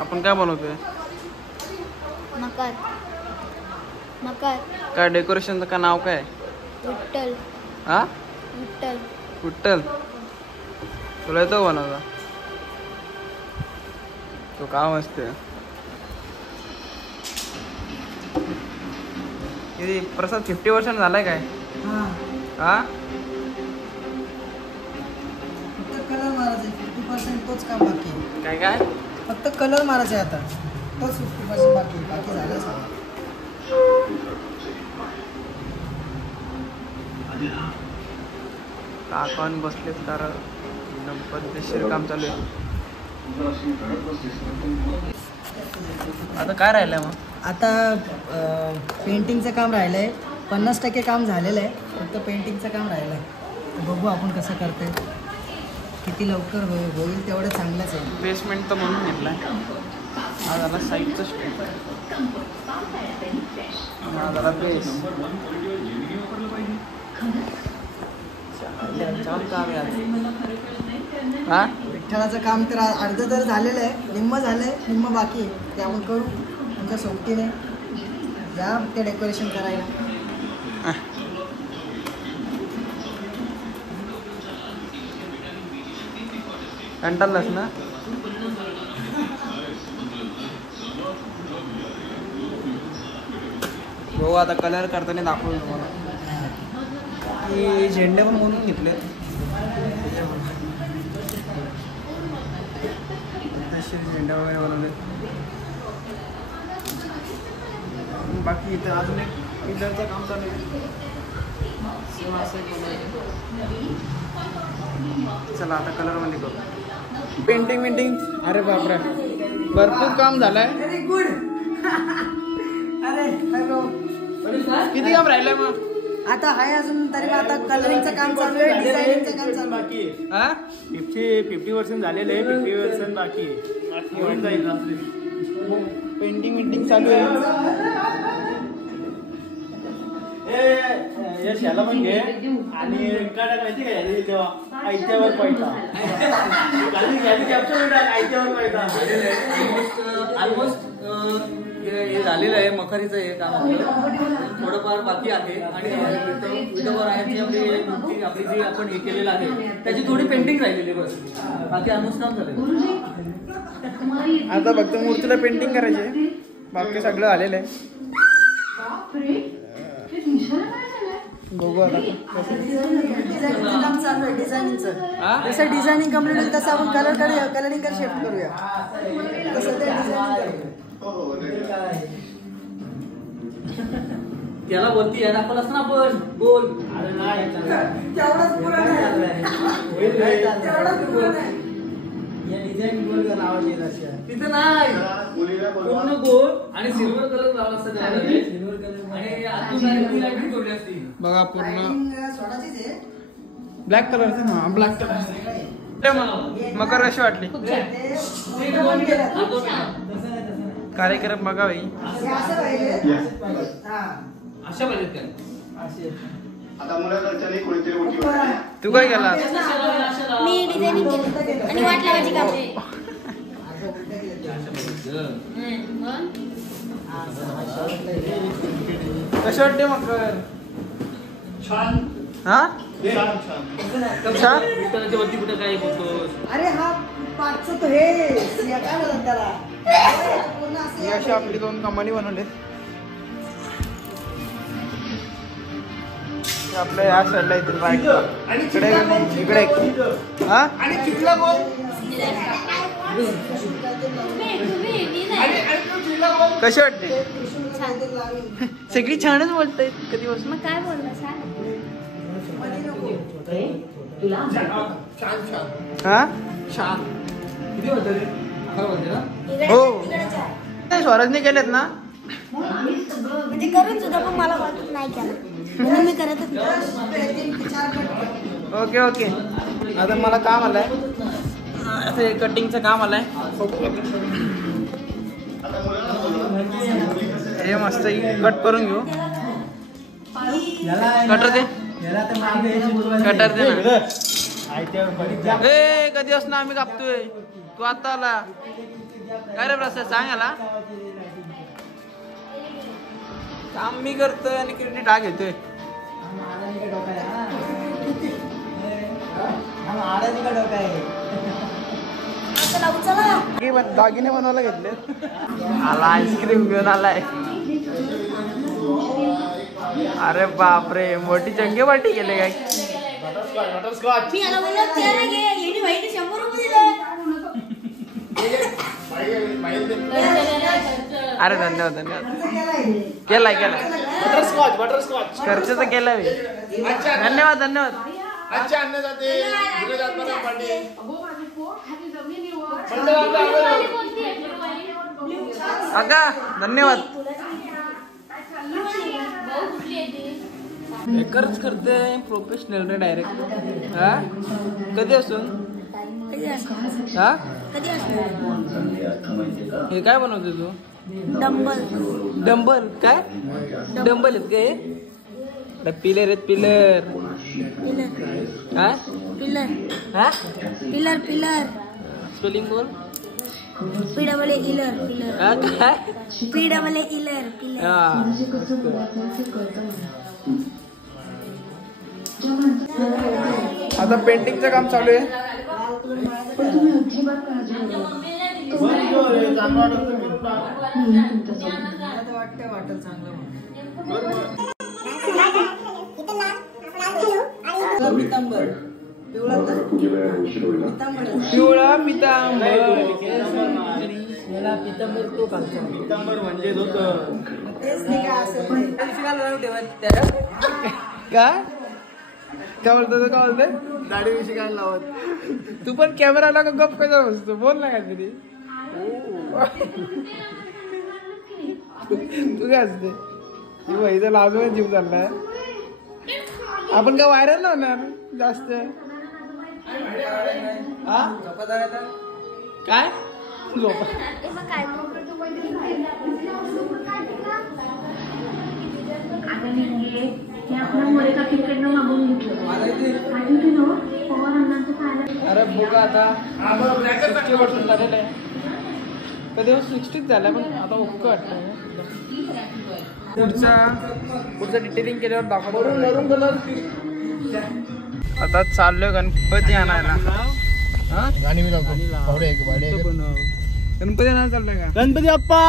आपण काय बनवतोय? मकर. मकर. काय डेकोरेशनचं का नाव काय? विठ्ठल. हा विठ्ठल. विठ्ठल. तुला येतो बनवता? तो काम असते. किती प्रसाद 50% झालाय काय? हा फक्त कलर मारायचा 50% तोच काम बाकी आहे. काय काय? फक्त कलर मारायचा आहे आता, तोच 50% बाकी झालं सगळं. काकान बसलेत कारण पद्धतशीर काम चालू आहे. आता काय राहिलंय मग? आता पेंटिंगचं काम राहिलं आहे. 50% काम झालेलं आहे, फक्त पेंटिंगचं काम राहिलं आहे. बघू आपण कसं करतोय, किती लवकर होईल तेवढं चांगलंच आहे. बेसमेंट तर म्हणून घेतलाय. हा झाला साईडचा स्टेप, हा झाला बेस. छान काम आहे. हा विठ्ठलाचं काम तर अर्धं तर झालेलं आहे, निम्म झालं आहे, निम्म बाकी आहे. ते आपण करू तुमच्या सोबतीने. या ते डेकोरेशन करायला. कंटाळलास ना? हो आता कलर करताना दाखवलं तुम्हाला. की झेंडे पण म्हणून घेतले. झेंडा वगैरे बनवले. बाकी इथं अजून एक पिलरचं काम चालू आहे. चला आता कलर मध्ये करू. पेंटिंग. अरे बापरे, भरपूर काम झालंय. Very good. अरे हॅलो. किती काम राहिलंय मग? आता आहे अजून तरी आता कलरिंगचं काम चालू आहे, डिझायनिंगचं काम चालू बाकी आहे. हा 50% झालेलं आहे, 50% बाकी आहे. होऊन जाईल. पेंटिंग चालू आहे. या शाला पण घे आणि काय माहिती काय तेव्हा आयत्यावर पैसा आयत्यावर पैसा ऑलमोस्ट हे झालेलं आहे. मखरीचं हे काम थोडंफार बाकी आहे आणि विठोबरायांची आपली मूर्ती आपली जी आपण हे केलेलं आहे त्याची थोडी पेंटिंग राहिलेली बस, बाकी ऑलमोस्ट काम झालं. आता फक्त मूर्तीला पेंटिंग करायची आहे, बाकी सगळं आलेलं आहे. बघू आता डिझायनिंगचं काम चालू आहे. डिझायनिंगचं जसं डिझायनिंग कम्प्लीट होईल तसं आपण कलरिंग शिफ्ट करूया. तसं ते डिझायनिंग त्याला वरती या दाखवलं असतं ना आपण बोल. अरे नाही तेवढंच पुरं नाही. या डिझाईन गोल लावायची आहे तिथं नाही, पूर्ण गोल आणि सिल्वर कलर लावला असता त्याला. सिल्वर कलर आणि आतून लाईटिंग जोडली असती. बघा पूर्ण सोडाचीच आहे. ब्लॅक कलरचं ना, ब्लॅक कलर. मकर कशी वाटली? कार्यक्रम बघा भाई. अशा पाहिजेत काय? तू काय केला? मी डिझायनिंग केली आणि वाट लावायची काम. कशी वाटते मकर? छान. हा छान. विठ्ठलाच्या वरती कुठे काय बोलतोस? अरे हा पाचचं तो हे काय म्हणतात त्याला. ही अशी आपली 2 कमानी बनवले. आपल्या या साईडला इकडे हा आणि चिखला गोल कशी वाटते? सगळी छानच बोलतायत कधी बसून. मग काय बोलला सांग. हा छान. किती बोलतो रे? खरं बोलते ना? हो स्वराजने केलेत ना. म्हणजे करून सुद्धा पण मला वाटत नाही केला म्हणून मी करतच नाही. ओके आता मला काम आलंय. आता कटिंगचं काम आलंय. हे मस्त कट करून घेऊ. कटर दे ना. ए कधी असणार आम्ही कापतोय, तू आता आला. काय रे प्रसाद सांग आला काम मी करतोय आणि क्रेडिट टाक घेतोय. दागिने बनवायला घेतले. आला आईस्क्रीम घेऊन आलाय. अरे बापरे मोठी चंगे पार्टी केले काय. मी याला बोललो चेहरा घे येणी माहिती 100 रुपये दिले. अरे धन्यवाद धन्यवाद. केलाय बटरस्कॉच खर्च तर केलाय. धन्यवाद धन्यवाद. अच्छा अन्नदाते अगा धन्यवाद. खर्च करते प्रोफेशनल रे डायरेक्ट. हा कधी असून हा हे काय बनवते तू. डंबल काय डंबल आहेत काय. पिलर आहेत पिलर. हा हा पिलर स्पेलिंग बोल. पीडब्ल्यू इलर काय पीडब्ल्यू इलर आता पेंटिंगचं काम चालू आहे. वाटेल चांगलं पिवळा पितांबर. पितांबर म्हणजे काय बोलतो तू. काय बोलतोय दाढी विषयी काय लावत. तू पण कॅमेरा लागा गप कसा बसतो. बोल ना काहीतरी. तू काय असते इथं लाजून जीव चाललाय. आपण काय व्हायरल ना होणार जास्त. काय झोपा अरे बघा आता 60 वर्ष झालेलं आहे. कधी 60 झालं पण आता ओके वाटतं. पुढचं डिटेलिंग केल्यावर दाखवतो. आता चाललोय गणपती आणायला. गाणी मी लावतो. गणपती आणायला चाललोय का. गणपती बाप्पा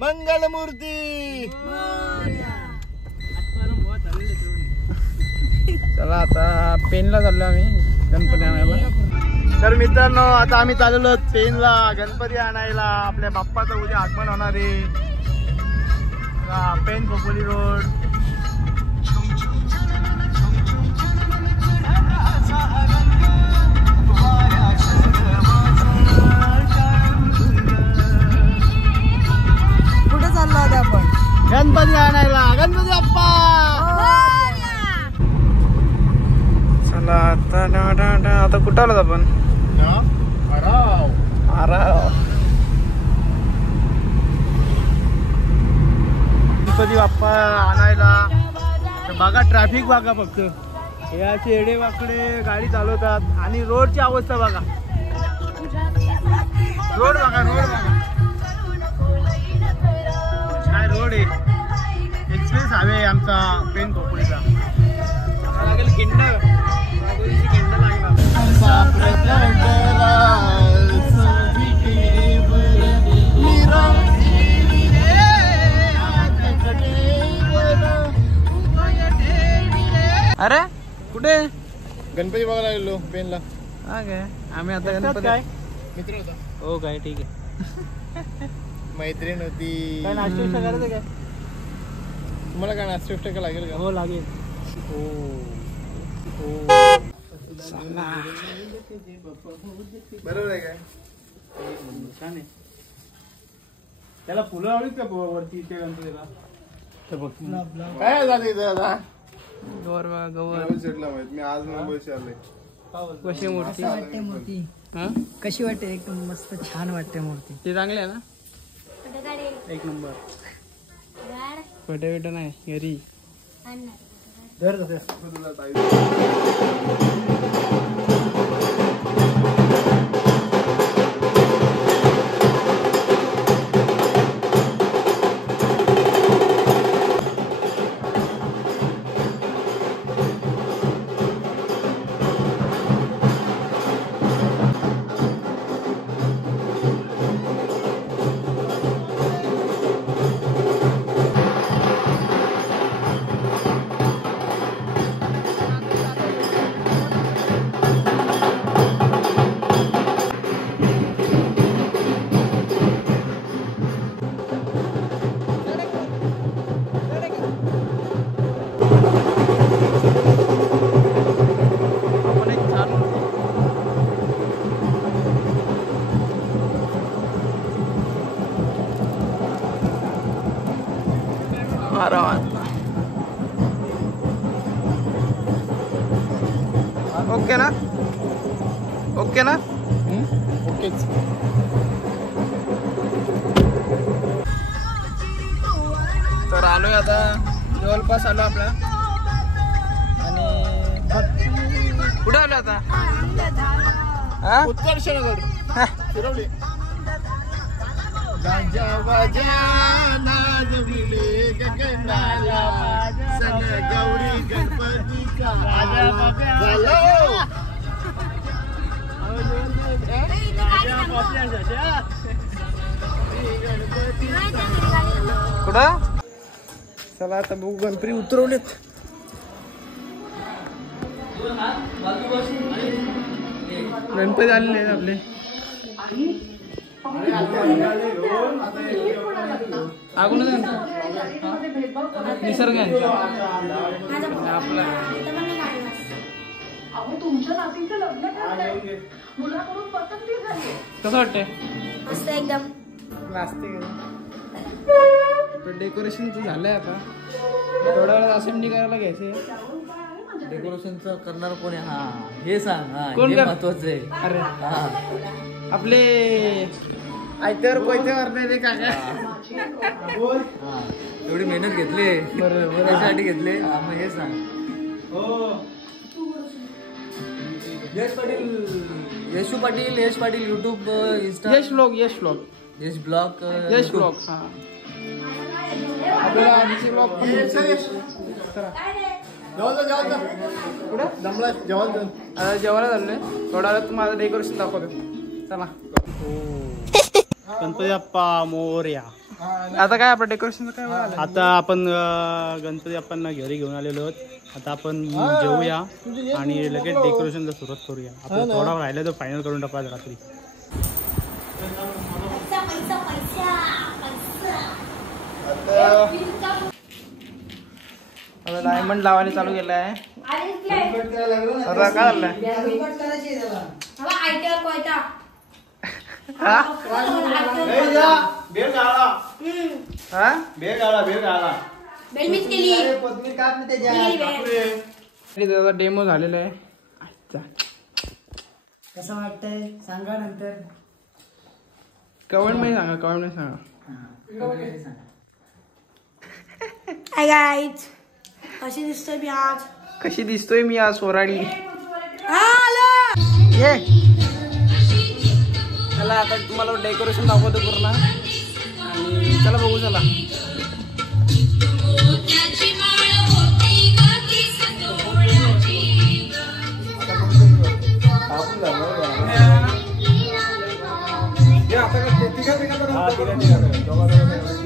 मंगलमूर्ती. चला आता पेनला चाललो आम्ही गणपती आणायला. तर मित्रांनो आता आम्ही चाललो पेनला गणपती आणायला. आपल्या बाप्पाचं उद्या आगमन होणार आहे. पेन खोपोली रोड. कुठे चाललो आता आपण. गणपती आणायला. गणपती बाप्पा. चला आता कुठं आलोत आपण. गणपती बाप्पा आणायला. तर बघा ट्रॅफिक बघा फक्त. या चेडे वाकडे गाडी चालवतात आणि रोडची अवस्था बघा. रोड बघा काय रोड आहे. एक्सप्रेस हायवे आमचा पेन खोपोलीचा. लागेल किंड अरे कुठे गणपती बघायला गेलो पेनला. हा काय आम्ही आता गणपती काय मित्र होता. हो काय ठीक आहे. मैत्रीण होती. काय नाश्ता करायचं काय. तुम्हाला काय नाश्ता का लागेल का. हो लागेल. बरोबर आहे काय. छान आहे. त्याला फुलं आवडीत का वरती त्या गणपतीला. काय झालं इथं आता. गवर गवर मी आज मुंबईशी आलोय. कशी मूर्ती वाटते मूर्ती. हा कशी वाटते. एकदम मस्त छान वाटते मूर्ती. ते चांगले आहे ना. एक नंबर. फोटो नाही घरी. ओके ना ओके ना ओकेच. तर आलोय आता जवळपास आलो आपला आणि कुठे आलो आता हा? उत्कर्षनगर हा. फिरवली. गाजा वाजना जमिले गगनाला सण गौरी गणपतीचा झालो. कुठं चला आता बघू गणपती उतरवलेत. गणपती आलेले आहेत आपले. अगोदर निसर्ग यांचा आपला कसं वाटतंय मस्त एकदम. डेकोरेशन झालंय आता थोड्या वेळात असेंब्ली करायला घ्यायचे. डेकोरेशनचं करणार कोण आहे? हा हे सांग. हा कोण हे कर- महत्वाचं आहे. अरे हा आपले आयत्यावर पैसे मारणारे काका. हा एवढी मेहनत घेतली बरोबर. त्यासाठी घेतले. हा, मग हे सांग. यश पाटील युट्यूब इंस्टा यश ब्लॉग यश ब्लॉग यश ब्लॉग. हा आपल्याला आधीचे ब्लॉग पण घ्यायचे. चला. कुठं जमला जेवण आता जेवायला झालोय. थोड्या वेळात तुम्हाला डेकोरेशन दाखवतो. चला. गणपती बाप्पा मोरया. आता काय आपलं डेकोरेशनचं काय झालं? आता आपण गणपती बाप्पांना घरी घेऊन आलेलो आहोत. आता आपण जेवूया आणि लगेच डेकोरेशनला सुरुवात करूया. आपण थोडा राहिला तो फायनल करून टाकू आज रात्री. आता डायमंड लावायला चालू केलं आहे. आता काय झालंय हा? बेल गाळा हा? बेल गाळा त्याचा डेमो झालेला आहे. अच्छा. कसं वाटतंय सांगा नंतर. कमेंट मध्ये सांगा. कमेंट मध्ये सांगा. हाय गाईज, कशी दिसतोय मी आज? कशी दिसतोय मी आज सोराडी. ये चला आता तुम्हाला डेकोरेशन दाखवतो पूर्ण आणि चला बघू. चला हा, ठीक आहे.